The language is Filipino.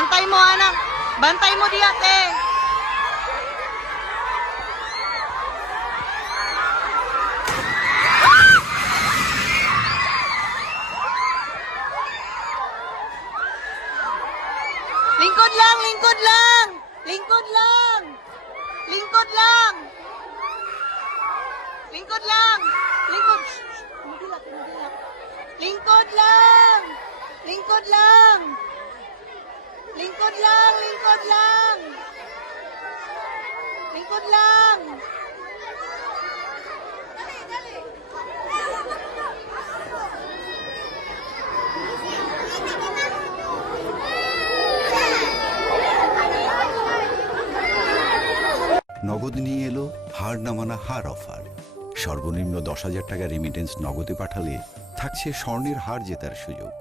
Bantay mo, anak. Bantay mo di ate. Lingkod lang, lingkod lang. Lingkod lang. Lingkod lang. Lingkod lang. Lingkod. Tumigilak, tumigilak. Lingkod lang. Lingkod lang. Lingkod lang, lingkod lang. Lingkod lang. Dali, dali. নগদ নিয়ে এলো হার না মানা হার অফার। সর্বনিম্ন 10,000 টাকা রেমিটেন্স নগদে পাঠালে থাকছে স্বর্ণের হার জেতার সুযোগ।